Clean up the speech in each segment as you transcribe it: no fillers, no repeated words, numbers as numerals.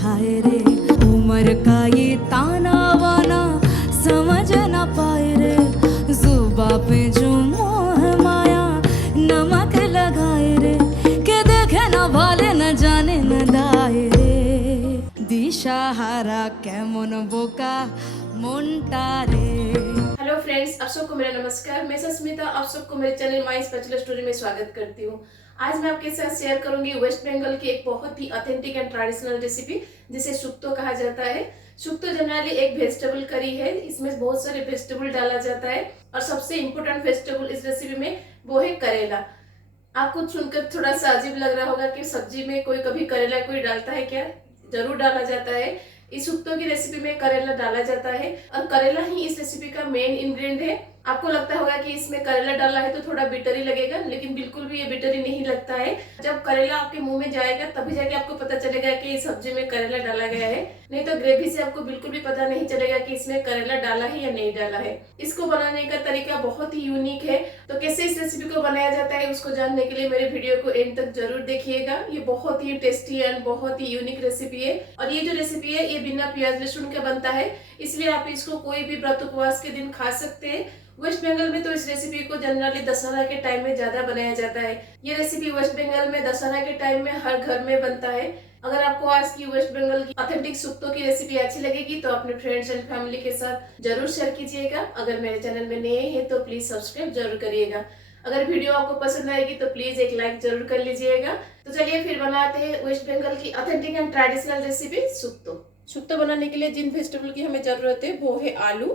हाय रे उम्र का ये ताना वाना समझ ना पाए रे, जुबा पे जो मोह माया नमक लगाए रे, के देखे ना भाले न जाने न दाए रे, दिशाहारा केमन बोका मोन्टा रे। हेलो फ्रेंड्स, आप सबको मेरा नमस्कार। मैं सस्मिता आप सबको मेरे चैनल माई स्पेशल स्टोरी में स्वागत करती हूँ। आज मैं आपके साथ शेयर करूंगी वेस्ट बंगाल की एक बहुत ही ऑथेंटिक एंड ट्रेडिशनल रेसिपी जिसे शुक्तो कहा जाता है। शुक्तो जनरली एक वेजिटेबल करी है, इसमें बहुत सारे वेजिटेबल डाला जाता है और सबसे इम्पोर्टेंट वेजिटेबल इस रेसिपी में वो है करेला। आपको सुनकर थोड़ा सा अजीब लग रहा होगा कि सब्जी में कोई कभी करेला कोई डालता है क्या? जरूर डाला जाता है। इस शुक्तो की रेसिपी में करेला डाला जाता है और करेला ही इस रेसिपी का मेन इंग्रेडिएंट है। आपको लगता होगा कि इसमें करेला डाला है तो थोड़ा बिटरी लगेगा, लेकिन बिल्कुल भी ये बिटरी नहीं लगता है। जब करेला आपके मुंह में जाएगा तभी जाके आपको पता चलेगा कि इस सब्जी में करेला डाला गया है, नहीं तो ग्रेवी से आपको बिल्कुल भी पता नहीं चलेगा कि इसमें करेला डाला है या नहीं डाला है। इसको बनाने का तरीका बहुत ही यूनिक है, तो कैसे इस रेसिपी को बनाया जाता है उसको जानने के लिए मेरे वीडियो को एंड तक जरूर देखिएगा। ये बहुत ही टेस्टी एंड बहुत ही यूनिक रेसिपी है और ये जो रेसिपी है ये बिना प्याज लहसुन का बनता है, इसलिए आप इसको कोई भी व्रत उपवास के दिन खा सकते हैं। वेस्ट बंगाल में तो इस रेसिपी को जनरली दशहरा के टाइम में ज्यादा बनाया जाता है। ये रेसिपी वेस्ट बंगाल में दशहरा के टाइम में हर घर में बनता है। अगर आपको आज की वेस्ट बंगाल की ऑथेंटिक शुक्तो की रेसिपी अच्छी लगेगी तो अपने फ्रेंड्स एंड फैमिली के साथ जरूर शेयर कीजिएगा। अगर मेरे चैनल में नए हैं तो प्लीज सब्सक्राइब जरूर करिएगा। अगर वीडियो आपको पसंद आएगी तो प्लीज एक लाइक जरूर कर लीजिएगा। तो चलिए फिर बनाते हैं वेस्ट बंगाल की authentic and traditional recipe shukto. Shukto बनाने के लिए जिन वेजिटेबल की हमें जरूरत है वो है आलू,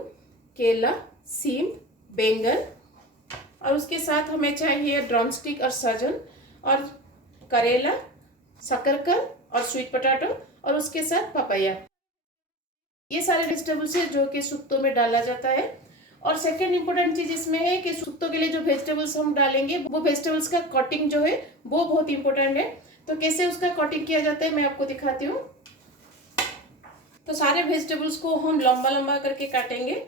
केला, सीम, बैंगन और उसके साथ हमें चाहिए ड्रमस्टिक और सजन और करेला, शकरकंद और स्वीट पोटैटो और उसके साथ पपाया। ये सारे वेजिटेबल्स है जो कि शुक्तो में डाला जाता है। और सेकंड इंपॉर्टेंट चीज इसमें है कि शुक्तो के लिए जो वेजिटेबल्स हम डालेंगे वो वेजिटेबल्स का कटिंग जो है वो बहुत इंपॉर्टेंट है। तो कैसे उसका कटिंग किया जाता है मैं आपको दिखाती हूँ। तो सारे वेजिटेबल्स को हम लंबा लंबा करके काटेंगे।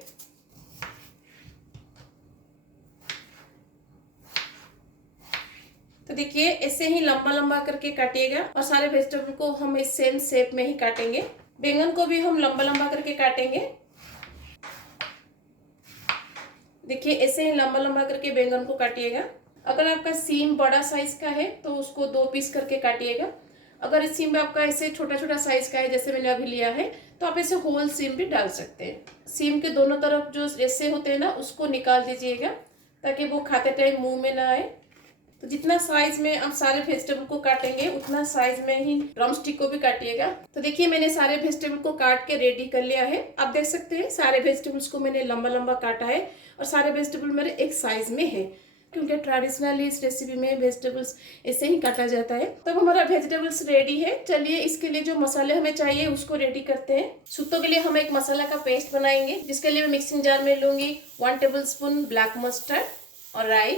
तो देखिए ऐसे ही लंबा लंबा करके काटिएगा और सारे वेजिटेबल को हम इस सेम शेप में ही काटेंगे। बैंगन को भी हम लंबा लंबा करके काटेंगे। देखिए ऐसे ही लंबा लंबा करके बैंगन को काटिएगा। अगर आपका सीम बड़ा साइज का है तो उसको 2 पीस करके काटिएगा। अगर इस सीम आपका ऐसे छोटा छोटा साइज का है जैसे मैंने अभी लिया है तो आप ऐसे होल सीम भी डाल सकते हैं। सीम के दोनों तरफ जो रेसे होते हैं ना उसको निकाल दीजिएगा ताकि वो खाते टाइम मुंह में ना आए। तो जितना साइज में आप सारे वेजिटेबल को काटेंगे उतना साइज में ही ड्रमस्टिक को भी काटिएगा। तो देखिए मैंने सारे वेजिटेबल को काट के रेडी कर लिया है। आप देख सकते हैं सारे वेजिटेबल्स को मैंने लंबा लंबा काटा है और सारे वेजिटेबल मेरे एक साइज में है, क्योंकि ट्रेडिशनली इस रेसिपी में वेजिटेबल्स ऐसे ही काटा जाता है। तो हमारा वेजिटेबल्स रेडी है। चलिए इसके लिए जो मसाले हमें चाहिए उसको रेडी करते हैं। शुक्तो के लिए हम एक मसाला का पेस्ट बनाएंगे, जिसके लिए मैं मिक्सिंग जार में लूंगी 1 टेबलस्पून ब्लैक मस्टर्ड और राई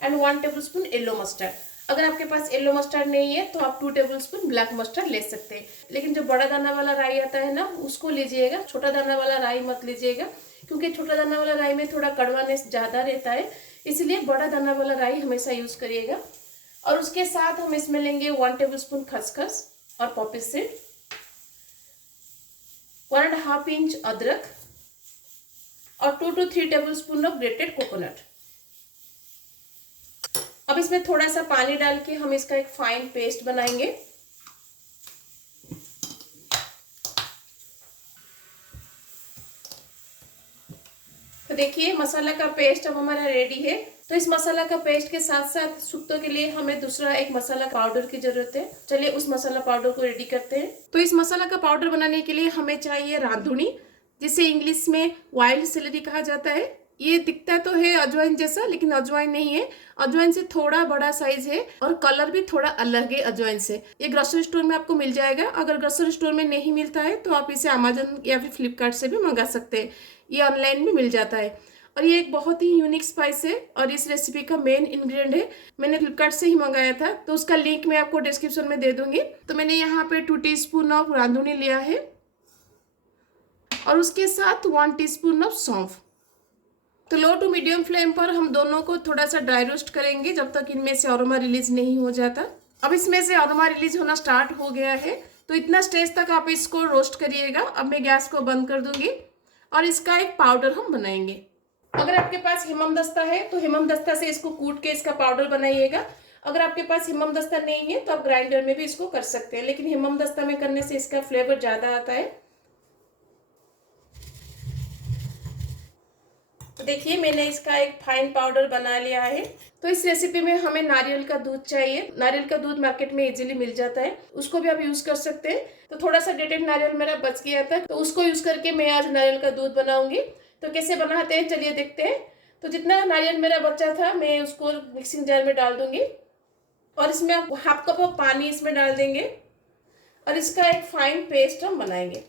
एंड 1 टेबलस्पून येलो मस्टर्ड। अगर आपके पास येलो मस्टर्ड नहीं है तो आप 2 टेबलस्पून ब्लैक मस्टर्ड ले सकते हैं, लेकिन जो बड़ा दाना वाला राई आता है ना उसको लीजिएगा, छोटा दाना वाला राई मत लीजिएगा, क्योंकि छोटा दाना वाला राई में थोड़ा कड़वानेस ज़्यादा रहता है, इसलिए बड़ा दाना वाला राई हमेशा यूज़ करिएगा। और उसके साथ हम इसमें लेंगे 1 टेबलस्पून खसखस और पॉपी सीड, 1.5 इंच अदरक और 2 to 3 tablespoon of grated coconut. अब इसमें थोड़ा सा पानी डाल के हम इसका एक फाइन पेस्ट बनाएंगे। तो देखिए मसाला का पेस्ट अब हमारा रेडी है। तो इस मसाला का पेस्ट के साथ साथ शुक्तो के लिए हमें दूसरा एक मसाला पाउडर की जरूरत है। चलिए उस मसाला पाउडर को रेडी करते हैं। तो इस मसाला का पाउडर बनाने के लिए हमें चाहिए रांधुनी, जिसे इंग्लिश में वाइल्ड सेलेरी कहा जाता है। ये दिखता तो है अजवाइन जैसा, लेकिन अजवाइन नहीं है। अजवाइन से थोड़ा बड़ा साइज है और कलर भी थोड़ा अलग है अजवाइन से। ये ग्रोसरी स्टोर में आपको मिल जाएगा। अगर ग्रोसरी स्टोर में नहीं मिलता है तो आप इसे अमेजन या फिर फ्लिपकार्ट से भी मंगा सकते हैं। ये ऑनलाइन भी मिल जाता है और ये एक बहुत ही यूनिक स्पाइस है और इस रेसिपी का मेन इंग्रेडिएंट है। मैंने फ्लिपकार्ट से ही मंगाया था, तो उसका लिंक मैं आपको डिस्क्रिप्शन में दे दूंगी। तो मैंने यहाँ पे 2 टीस्पून ऑफ रांधुनी लिया है और उसके साथ 1 टीस्पून ऑफ सौंफ। तो लो टू मीडियम फ्लेम पर हम दोनों को थोड़ा सा ड्राई रोस्ट करेंगे जब तक इनमें से अरोमा रिलीज नहीं हो जाता। अब इसमें से अरोमा रिलीज होना स्टार्ट हो गया है, तो इतना स्टेज तक आप इसको रोस्ट करिएगा। अब मैं गैस को बंद कर दूंगी और इसका एक पाउडर हम बनाएंगे। अगर आपके पास हिमम दस्ता है तो हिमम दस्ता से इसको कूट के इसका पाउडर बनाइएगा। अगर आपके पास हिमम दस्ता नहीं है तो आप ग्राइंडर में भी इसको कर सकते हैं, लेकिन हिमम दस्ता में करने से इसका फ्लेवर ज़्यादा आता है। तो देखिए मैंने इसका एक फाइन पाउडर बना लिया है। तो इस रेसिपी में हमें नारियल का दूध चाहिए। नारियल का दूध मार्केट में इजीली मिल जाता है, उसको भी आप यूज कर सकते हैं। तो थोड़ा सा डेटेड नारियल मेरा बच गया था, तो उसको यूज करके मैं आज नारियल का दूध बनाऊंगी। तो कैसे बनाते हैं चलिए देखते हैं। तो जितना नारियल मेरा बचा था मैं उसको मिक्सिंग जार में डाल दूंगी और इसमें आप हाफ कप ऑफ पानी इसमें डाल देंगे और इसका एक फाइन पेस्ट हम बनाएंगे।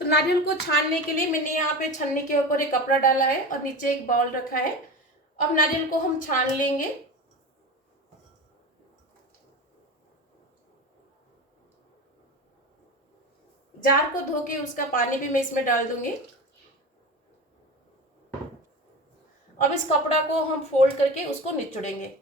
तो नारियल को छानने के लिए मैंने यहाँ पे छन्नी के ऊपर एक कपड़ा डाला है और नीचे एक बाउल रखा है। अब नारियल को हम छान लेंगे। जार को धो के उसका पानी भी मैं इसमें डाल दूंगी। अब इस कपड़ा को हम फोल्ड करके उसको निचोड़ेंगे।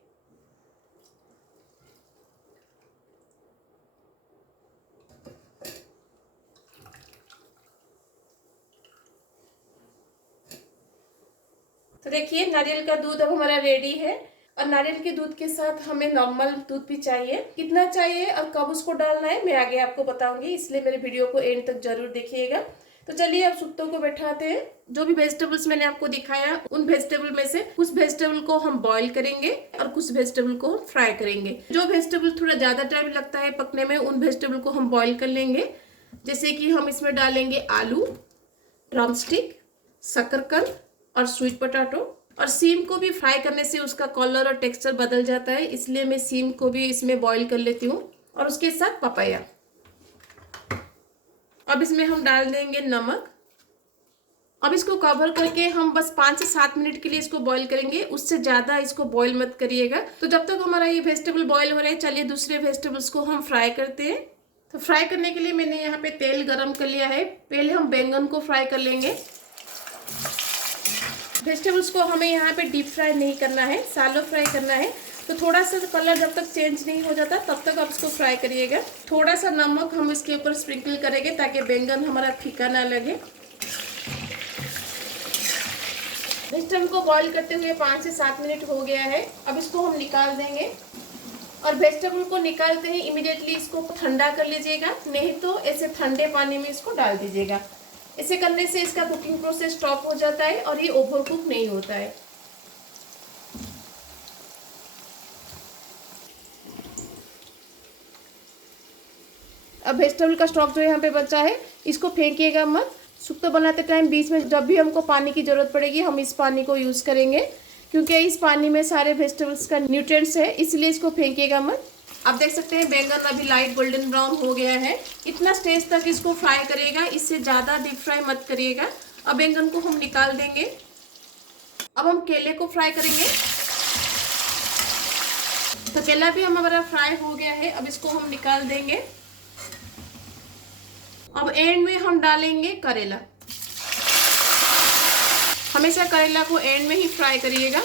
तो देखिए नारियल का दूध अब हमारा रेडी है और नारियल के दूध के साथ हमें नॉर्मल दूध भी चाहिए। कितना चाहिए और कब उसको डालना है मैं आगे आपको बताऊंगी, इसलिए मेरे वीडियो को एंड तक जरूर देखिएगा। तो चलिए अब सुक्तों को बैठाते हैं। जो भी वेजिटेबल्स मैंने आपको दिखाया उन वेजिटेबल में से कुछ वेजिटेबल को हम बॉईल करेंगे और कुछ वेजिटेबल को फ्राई करेंगे। जो वेजिटेबल थोड़ा ज्यादा टाइम लगता है पकने में उन वेजिटेबल को हम बॉईल कर लेंगे। जैसे कि हम इसमें डालेंगे आलू, ड्रमस्टिक, शकरकंद और स्वीट पोटैटो। और सीम को भी फ्राई करने से उसका कलर और टेक्सचर बदल जाता है, इसलिए मैं सीम को भी इसमें बॉईल कर लेती हूँ। और उसके साथ पपाया। अब इसमें हम डाल देंगे नमक। अब इसको कवर करके हम बस 5 से 7 मिनट के लिए इसको बॉईल करेंगे, उससे ज्यादा इसको बॉईल मत करिएगा। तो जब तक हमारा ये वेजिटेबल बॉईल हो रहे हैं चलिए दूसरे वेजिटेबल्स को हम फ्राई करते हैं। तो फ्राई करने के लिए मैंने यहाँ पे तेल गरम कर लिया है। पहले हम बैंगन को फ्राई कर लेंगे। वेजिटेबल्स को हमें यहाँ पे डीप फ्राई नहीं करना है, शैलो फ्राई करना है। तो थोड़ा सा कलर जब तक चेंज नहीं हो जाता तब तक आप इसको फ्राई करिएगा। थोड़ा सा नमक हम इसके ऊपर स्प्रिंकल करेंगे ताकि बैंगन हमारा फीका ना लगे। वेजिटेबल को बॉईल करते हुए 5 से 7 मिनट हो गया है। अब इसको हम निकाल देंगे और वेजिटेबल को निकालते ही इमीडिएटली इसको ठंडा कर लीजिएगा, नहीं तो ऐसे ठंडे पानी में इसको डाल दीजिएगा। इसे करने से इसका कुकिंग प्रोसेस स्टॉप हो जाता है और ये ओवर कुक नहीं होता है। अब वेजिटेबल का स्टॉक जो यहाँ पे बचा है इसको फेंकिएगा मत। सुक्तो बनाते टाइम बीच में जब भी हमको पानी की जरूरत पड़ेगी हम इस पानी को यूज करेंगे, क्योंकि इस पानी में सारे वेजिटेबल्स का न्यूट्रिएंट्स है, इसलिए इसको फेंकिएगा मत। आप देख सकते हैं बैंगन अभी लाइट गोल्डन ब्राउन हो गया है। इतना स्टेज तक इसको फ्राई करिएगा, इससे ज़्यादा डीप फ्राई मत करिएगा। अब बैंगन को हम निकाल देंगे। अब हम केले को फ्राई करेंगे। तो केला भी हमारा फ्राई हो गया है, अब इसको हम निकाल देंगे। अब एंड में हम डालेंगे करेला। हमेशा करेला को एंड में ही फ्राई करिएगा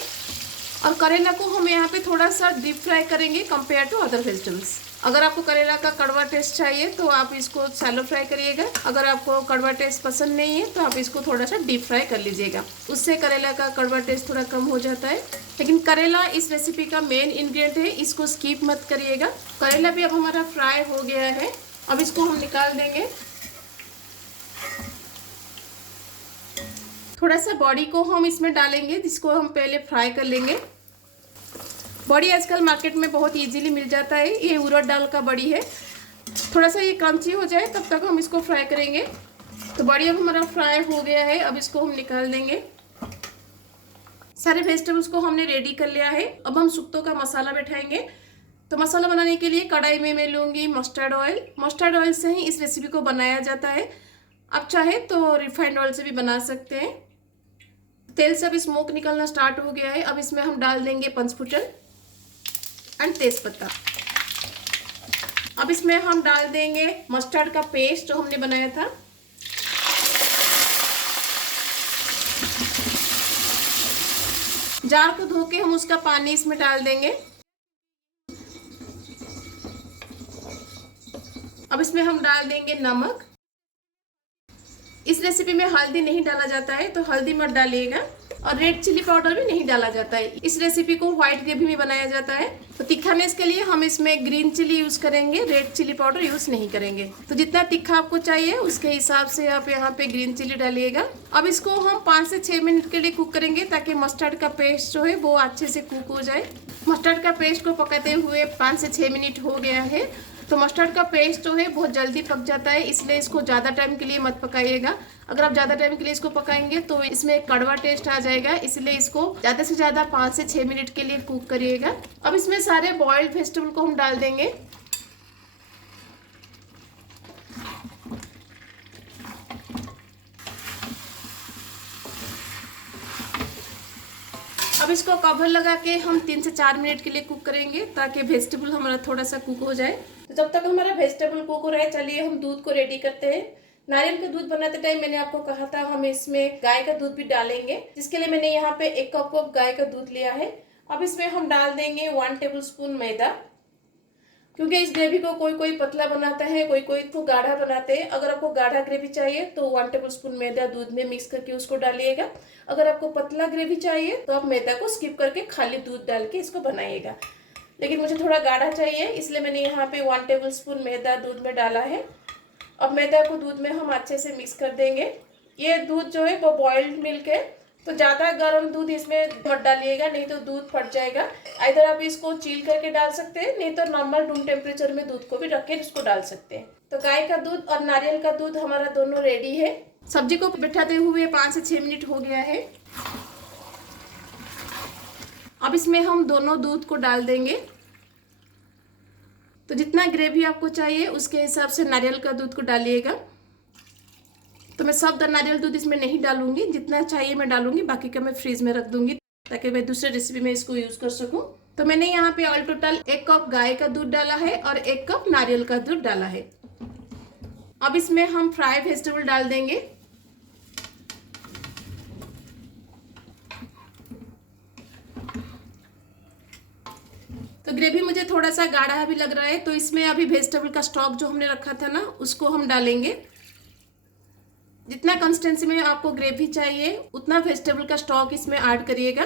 और करेला को हम यहाँ पे थोड़ा सा डीप फ्राई करेंगे कंपेयर टू अदर वेजिटेबल्स। अगर आपको करेला का कड़वा टेस्ट चाहिए तो आप इसको शैलो फ्राई करिएगा। अगर आपको कड़वा टेस्ट पसंद नहीं है तो आप इसको थोड़ा सा डीप फ्राई कर लीजिएगा, उससे करेला का कड़वा टेस्ट थोड़ा कम हो जाता है। लेकिन करेला इस रेसिपी का मेन इंग्रेडिएंट है, इसको स्किप मत करिएगा। करेला भी अब हमारा फ्राई हो गया है, अब इसको हम निकाल देंगे। थोड़ा सा बॉडी को हम इसमें डालेंगे, जिसको हम पहले फ्राई कर लेंगे। बॉडी आजकल मार्केट में बहुत इजीली मिल जाता है, ये उड़द दाल का बॉडी है। थोड़ा सा ये क्रंची हो जाए तब तक हम इसको फ्राई करेंगे। तो बॉडी अब हमारा फ्राई हो गया है, अब इसको हम निकाल देंगे। सारे वेजिटेबल्स को हमने रेडी कर लिया है। अब हम सुक्तों का मसाला बैठाएंगे। तो मसाला बनाने के लिए कढ़ाई में मैं लूँगी मस्टर्ड ऑयल। मस्टर्ड ऑयल से ही इस रेसिपी को बनाया जाता है, आप चाहे तो रिफाइंड ऑयल से भी बना सकते हैं। तेल से अब स्मोक निकलना स्टार्ट हो गया है। अब इसमें हम डाल देंगे पंचफुटन एंड तेजपत्ता। अब इसमें हम डाल देंगे मस्टर्ड का पेस्ट जो हमने बनाया था। जार को धो के हम उसका पानी इसमें डाल देंगे। अब इसमें हम डाल देंगे नमक। इस रेसिपी में हल्दी नहीं डाला जाता है, तो हल्दी मत डालिएगा। और रेड चिली पाउडर भी नहीं डाला जाता है। इस रेसिपी को व्हाइट ग्रेवी में बनाया जाता है। तो तीखानेस के लिए हम इसमें ग्रीन चिली यूज करेंगे, रेड चिली पाउडर यूज नहीं करेंगे। तो जितना तीखा आपको चाहिए उसके हिसाब से आप यहाँ पे ग्रीन चिली डालिएगा। अब इसको हम 5 से 6 मिनट के लिए कुक करेंगे, ताकि मस्टर्ड का पेस्ट जो है वो अच्छे से कुक हो जाए। मस्टर्ड का पेस्ट को पकाते हुए 5 से 6 मिनट हो गया है। तो मस्टर्ड का पेस्ट जो है बहुत जल्दी पक जाता है, इसलिए इसको ज़्यादा टाइम के लिए मत पकाइएगा। अगर आप ज़्यादा टाइम के लिए इसको पकाएंगे तो इसमें एक कड़वा टेस्ट आ जाएगा, इसलिए इसको ज़्यादा से ज़्यादा 5 से 6 मिनट के लिए कुक करिएगा। अब इसमें सारे बॉइल्ड वेजिटेबल को हम डाल देंगे। अब इसको कवर लगा के हम 3 से 4 मिनट के लिए कुक करेंगे, ताकि वेजिटेबल हमारा थोड़ा सा कुक हो जाए। तो जब तक हमारा वेजिटेबल कुक हो रहा है, चलिए हम दूध को रेडी करते हैं। नारियल का दूध बनाते टाइम मैंने आपको कहा था हम इसमें गाय का दूध भी डालेंगे, जिसके लिए मैंने यहाँ पे 1 कप गाय का दूध लिया है। अब इसमें हम डाल देंगे 1 टेबलस्पून मैदा, क्योंकि इस ग्रेवी को कोई कोई पतला बनाता है, कोई कोई तो गाढ़ा बनाते हैं। अगर आपको गाढ़ा ग्रेवी चाहिए तो 1 टेबलस्पून मैदा दूध में मिक्स करके उसको डालिएगा। अगर आपको पतला ग्रेवी चाहिए तो आप मैदा को स्किप करके खाली दूध डाल के इसको बनाइएगा। लेकिन मुझे थोड़ा गाढ़ा चाहिए, इसलिए मैंने यहाँ पे 1 टेबलस्पून मैदा दूध में डाला है। अब मैदा को दूध में हम अच्छे से मिक्स कर देंगे। ये दूध जो है वो बॉइल्ड मिल्क है, तो ज़्यादा गर्म दूध इसमें मत डालिएगा, नहीं तो दूध फट जाएगा। इधर आप इसको चील करके डाल सकते हैं, नहीं तो नॉर्मल रूम टेम्परेचर में दूध को भी रख के इसको डाल सकते हैं। तो गाय का दूध और नारियल का दूध हमारा दोनों रेडी है। सब्जी को बिठाते हुए 5 से 6 मिनट हो गया है। अब इसमें हम दोनों दूध को डाल देंगे। तो जितना ग्रेवी आपको चाहिए उसके हिसाब से नारियल का दूध को डालिएगा। तो मैं सब नारियल दूध इसमें नहीं डालूंगी, जितना चाहिए मैं डालूंगी, बाकी का मैं फ्रीज में रख दूंगी ताकि मैं दूसरे रेसिपी में इसको यूज कर सकूं। तो मैंने यहाँ पे ऑल टोटल 1 कप गाय का दूध डाला है और 1 कप नारियल का दूध डाला है। अब इसमें हम फ्राई वेजिटेबल डाल देंगे। तो ग्रेवी मुझे थोड़ा सा गाढ़ा भी लग रहा है, तो इसमें अभी वेजिटेबल का स्टॉक जो हमने रखा था ना उसको हम डालेंगे। जितना कंसिस्टेंसी में आपको ग्रेवी चाहिए उतना वेजिटेबल का स्टॉक इसमें ऐड करिएगा।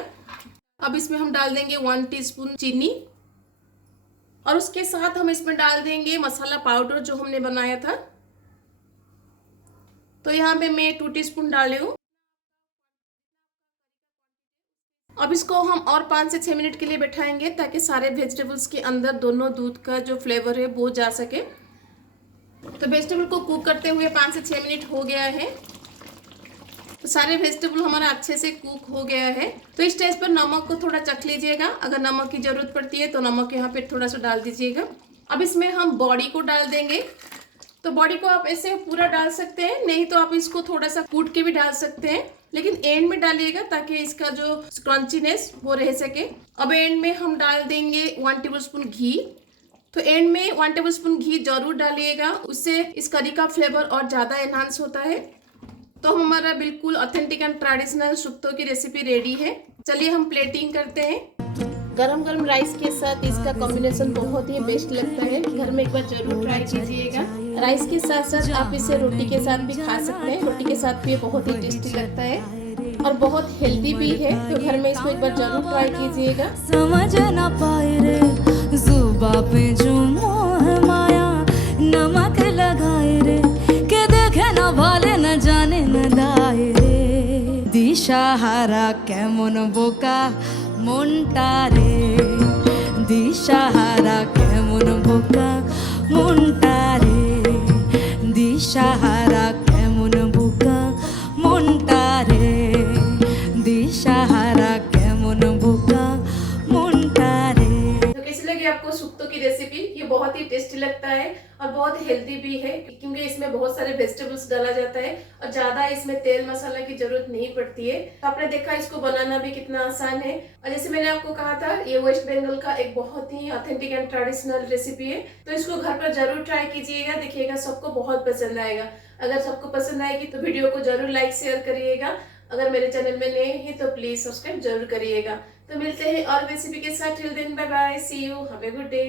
अब इसमें हम डाल देंगे 1 टीस्पून चीनी, और उसके साथ हम इसमें डाल देंगे मसाला पाउडर जो हमने बनाया था। तो यहाँ पे मैं 2 टीस्पून डाली हूँ। अब इसको हम और 5 से 6 मिनट के लिए बैठाएंगे, ताकि सारे वेजिटेबल्स के अंदर दोनों दूध का जो फ्लेवर है वो जा सके। तो वेजिटेबल को कुक करते हुए 5 से 6 मिनट हो गया है। तो सारे वेजिटेबल हमारा अच्छे से कुक हो गया है। तो इस स्टेज पर नमक को थोड़ा चख लीजिएगा, अगर नमक की जरूरत पड़ती है तो नमक यहाँ पे थोड़ा सा डाल दीजिएगा। अब इसमें हम बॉडी को डाल देंगे। तो बॉडी को आप ऐसे पूरा डाल सकते हैं, नहीं तो आप इसको थोड़ा सा कूट के भी डाल सकते हैं, लेकिन एंड में डालिएगा ताकि इसका जो क्रंचीनेस वो रह सके। अब एंड में हम डाल देंगे 1 टेबलस्पून घी। तो एंड में 1 टेबलस्पून घी जरूर डालिएगा, उससे इस करी का फ्लेवर और ज़्यादा एनहांस होता है। तो हमारा बिल्कुल ऑथेंटिक एंड ट्रेडिशनल शुक्तो की रेसिपी रेडी है। चलिए हम प्लेटिंग करते हैं। गरम गरम राइस के साथ इसका कॉम्बिनेशन बहुत ही बेस्ट लगता है, घर में एक बार जरूर ट्राई कीजिएगा। राइस के साथ साथ आप इसे रोटी के साथ भी खा सकते हैं, रोटी के साथ भी ये बहुत ही टेस्टी लगता है और बहुत हेल्दी भी है। तो घर में इसको एक बार जरूर ट्राई कीजिएगा। समझ ना पाए रे जुबा पे जो मोह माया नमक लगाए रे, के देखे ना भाले न जाने न दाए रे। दिशाहारा केमन बोका মনটা রে, দিশাহারা কেমন বোকা মনটা রে, দিশাহারা কেমন বোকা মনটা রে, দিশাহারা কেমন বোকা মনটা রে। तो कैसी लगी आपको शुक्तो की रेसिपी? ये बहुत ही टेस्टी लगता है और बहुत हेल्दी भी है, क्योंकि इसमें बहुत सारे वेजिटेबल्स डाला जाता है और ज्यादा इसमें तेल मसाला की जरूरत नहीं पड़ती है। तो आपने देखा इसको बनाना भी कितना आसान है। और जैसे मैंने आपको कहा था, ये वेस्ट बंगाल का एक बहुत ही ऑथेंटिक एंड ट्रेडिशनल रेसिपी है। तो इसको घर पर जरूर ट्राई कीजिएगा, देखिएगा सबको बहुत पसंद आएगा। अगर सबको पसंद आएगी तो वीडियो को जरूर लाइक शेयर करिएगा। अगर मेरे चैनल में नए हैं तो प्लीज सब्सक्राइब जरूर करिएगा। तो मिलते हैं और रेसिपी के साथ। Till then bye bye, see you, have a good day.